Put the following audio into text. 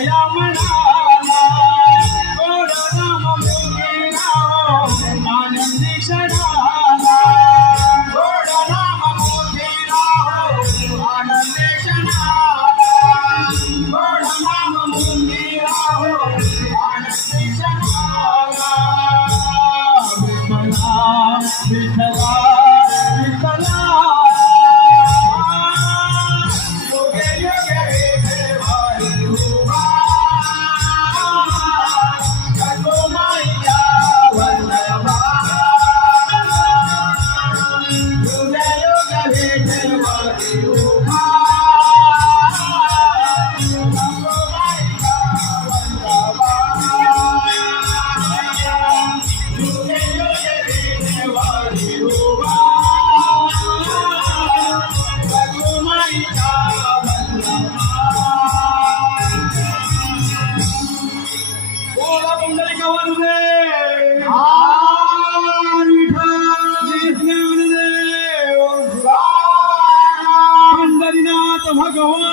या मनाला गोड नाम मोतीराव आनंदी क्षणाला गोड नाम मोतीराव आनंदी क्षणाला गोड नाम मोतीराव आनंदी क्षणाला विठ्ठला विठ्ठला भगवान